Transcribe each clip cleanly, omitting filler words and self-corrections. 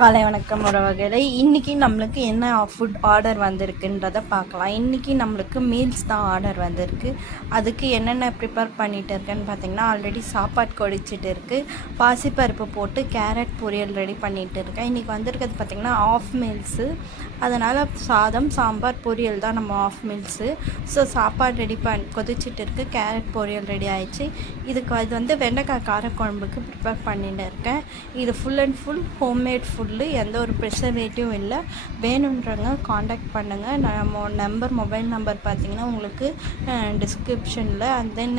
காலை வணக்கம் உறவுகளே. இன்றைக்கி நம்மளுக்கு என்ன ஃபுட் ஆர்டர் வந்திருக்குன்றதை பார்க்கலாம். இன்றைக்கி நம்மளுக்கு மீல்ஸ் தான் ஆர்டர் வந்திருக்கு. அதுக்கு என்னென்ன ப்ரிப்பேர் பண்ணிகிட்டு இருக்கேன்னு பார்த்திங்கன்னா, ஆல்ரெடி சாப்பாடு கொடிச்சிட்டு இருக்குது. பாசிப்பருப்பு போட்டு கேரட் பொரியல் ரெடி பண்ணிகிட்டு இருக்கேன். இன்றைக்கி வந்திருக்கிறது பார்த்திங்கன்னா ஆஃப் மீல்ஸு. அதனால் சாதம், சாம்பார், பொரியல் தான் நம்ம ஆஃப் மீல்ஸு. ஸோ சாப்பாடு ரெடி கொதிச்சிட்டு இருக்குது. கேரட் பொரியல் ரெடி ஆயிடுச்சு. இதுக்கு அது வந்து வெண்டைக்காய் காரக்குழம்புக்கு ப்ரிப்பேர் பண்ணிட்டு இருக்கேன். இது full and full homemade food. எந்த ஒரு ப்ரிசர்வேட்டிவும் இல்லை. வேணுன்றவங்க காண்டாக்ட் பண்ணுங்கள். நம்ம மொபைல் நம்பர் பார்த்தீங்கன்னா உங்களுக்கு டிஸ்கிரிப்ஷனில் அண்ட் தென்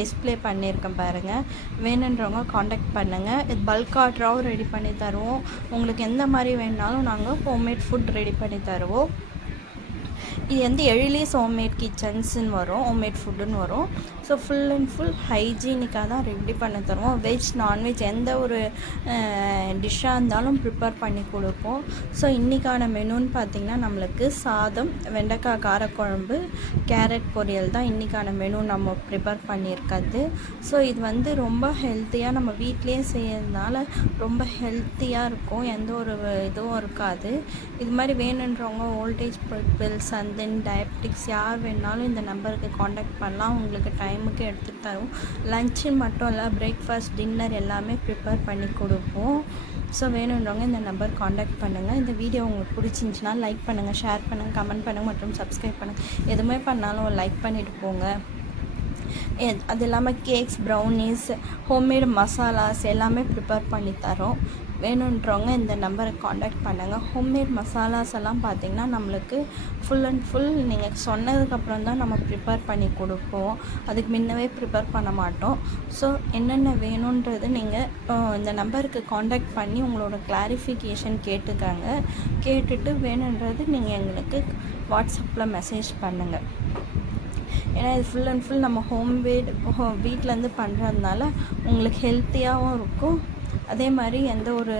டிஸ்பிளே பண்ணியிருக்கேன் பாருங்கள். வேணுன்றவங்க காண்டாக்ட் பண்ணுங்கள். இது பல்க் ஆர்டராகவும் ரெடி பண்ணி தருவோம். உங்களுக்கு எந்த மாதிரி வேணுனாலும் நாங்கள் ஹோம்மேட் ஃபுட் ரெடி பண்ணி தருவோம். இது வந்து எழிலிஸ் ஹோம்மேட் கிச்சன்ஸ்ன்னு வரும், ஹோம்மேட் ஃபுட்டுன்னு வரும். ஸோ ஃபுல் அண்ட் ஃபுல் ஹைஜீனிக்காக தான் ரெடி பண்ணி தருவோம். வெஜ் நான்வெஜ் எந்த ஒரு டிஷ்ஷாக இருந்தாலும் ப்ரிப்பேர் பண்ணி கொடுப்போம். ஸோ இன்றைக்கான மெனுன்னு பார்த்திங்கன்னா நம்மளுக்கு சாதம், வெண்டைக்காய் காரக்குழம்பு, கேரட் பொரியல் தான் இன்றைக்கான மெனு நம்ம ப்ரிப்பேர் பண்ணியிருக்கிறது. ஸோ இது வந்து ரொம்ப ஹெல்த்தியாக நம்ம வீட்லேயே செய்யறதுனால ரொம்ப ஹெல்த்தியாக இருக்கும். எந்த ஒரு இதுவும் இருக்காது. இது மாதிரி வேணுன்றவங்க old age peoples and then diabetics யார் வேணாலும் இந்த நம்பருக்கு காண்டாக்ட் பண்ணலாம். உங்களுக்கு டைமுக்கு எடுத்துகிட்டு தருவோம். லஞ்சு மட்டும் இல்லை, பிரேக்ஃபாஸ்ட், டின்னர் எல்லாமே ப்ரிப்பேர் பண்ணி கொடுப்போம். ஸோ வேணுன்றவங்க இந்த நம்பர் காண்டாக்ட் பண்ணுங்கள். இந்த வீடியோ உங்களுக்கு பிடிச்சிருந்துச்சின்னா லைக் பண்ணுங்கள், ஷேர் பண்ணுங்கள், கமெண்ட் பண்ணுங்கள் மற்றும் சப்ஸ்கிரைப் பண்ணுங்கள். எதுவுமே பண்ணாலும் லைக் பண்ணிவிட்டு போங்க. அது இல்லாமல் கேக்ஸ், ப்ரௌனீஸ், ஹோம்மேட் மசாலாஸ் எல்லாமே ப்ரிப்பேர் பண்ணி தரோம். வேணுன்றவங்க இந்த நம்பரை காண்டாக்ட் பண்ணுங்கள். ஹோம்மேட் மசாலாஸ் எல்லாம் பார்த்திங்கன்னா நம்மளுக்கு ஃபுல் அண்ட் ஃபுல் நீங்கள் சொன்னதுக்கப்புறம் தான் நம்ம ப்ரிப்பேர் பண்ணி கொடுப்போம். அதுக்கு முன்னவே ப்ரிப்பேர் பண்ண மாட்டோம். ஸோ என்னென்ன வேணுன்றது நீங்கள் இந்த நம்பருக்கு காண்டாக்ட் பண்ணி உங்களோட கிளாரிஃபிகேஷன் கேட்டுக்காங்க. கேட்டுட்டு வேணுன்றது நீங்கள் எங்களுக்கு வாட்ஸ்அப்பில் மெசேஜ் பண்ணுங்கள். ஏன்னா இது ஃபுல் அண்ட் ஃபுல் நம்ம வீட்டிலேருந்து பண்ணுறதுனால உங்களுக்கு ஹெல்த்தியாகவும் இருக்கும். அதே மாதிரி எந்த ஒரு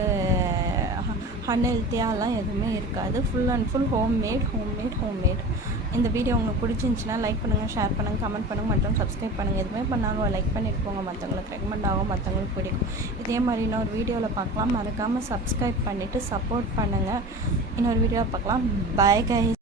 அன்ஹெல்த்தியாலாம் எதுவுமே இருக்காது. Full and full homemade. இந்த வீடியோ உங்களுக்கு பிடிச்சிருந்துச்சின்னா லைக் பண்ணுங்கள், ஷேர் பண்ணுங்கள், கமெண்ட் பண்ணுங்கள் மற்றும் சப்ஸ்கிரைப் பண்ணுங்கள். எதுவுமே பண்ணாலும் லைக் பண்ணிட்டு போங்க. மற்றவங்களுக்கு ரெக்கமெண்ட் ஆகும், மற்றவங்களுக்கு பிடிக்கும். இதே மாதிரி இன்னொரு வீடியோவில் பார்க்கலாம். மறக்காமல் சப்ஸ்கிரைப் பண்ணிவிட்டு சப்போர்ட் பண்ணுங்கள். இன்னொரு வீடியோவில் பார்க்கலாம். Bye guys.